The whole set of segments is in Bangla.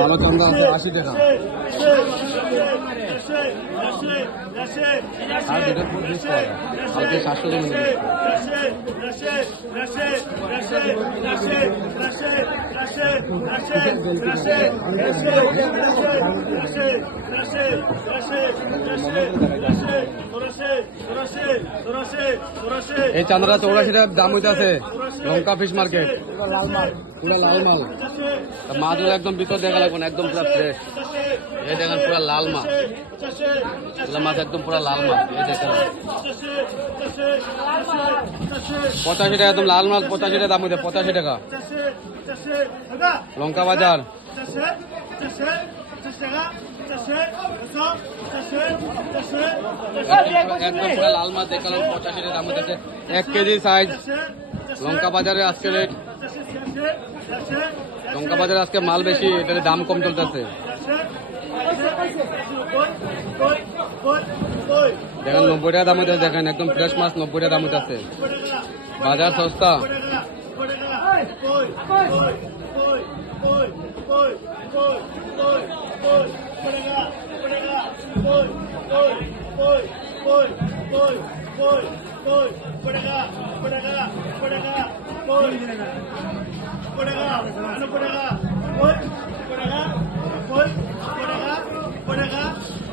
ভালো চান্দা আছে 80 টাকা। আর দুটো ফুট মিস করা কালকে 700 জমি এই চান্দ্রা 84 টাকা দাম হইতেছে লঙ্কা ফিশ মার্কেট। পুরো লাল মাল, মাছগুলো একদম ভিতর দেখা লাগবে না, একদম পুরো ফ্রেশ। এই দেখেন পুরো লাল মাছ, মাছ একদম পুরো লাল মাছ। এই দেখেন 85 টাকা একদম লাল মাছ, 85 টাকা দাম হইতে 85 টাকা। লঙ্কা বাজার একদম পুরো লাল মাছ দেখালাম 85 টাকা দাম হইতেছে 1 কেজি সাইজ। লঙ্কা বাজারে আজকে রেট, লঙ্কা বাজারে আজকে মাল বেশি, এটার দাম কম চলতেছে। দেখেন 90 টাকা দাম হইতেছে, দেখেন একদম ফ্রেশ মাছ 90 টাকা দাম হইতেছে। বাজার সস্তা।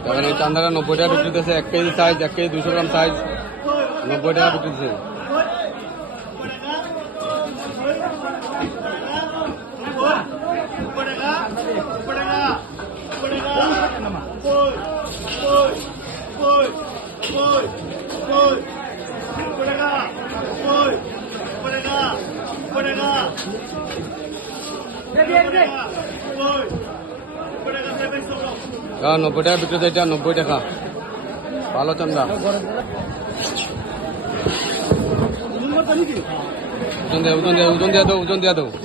দেখেন এই চান্দাটা 90 টাকা বিক্রি দিতেছে, 1 কেজি সাইজ, 1 কেজি 200 গ্রাম সাইজ 90 টাকা বিক্রি দিচ্ছে। হ্যাঁ 90 টাকা বিক্রি হচ্ছে, এটা 90 টাকা ভালো চান্দা। ওজন দিয়ে দাও, ওজন দিয়ে দাও।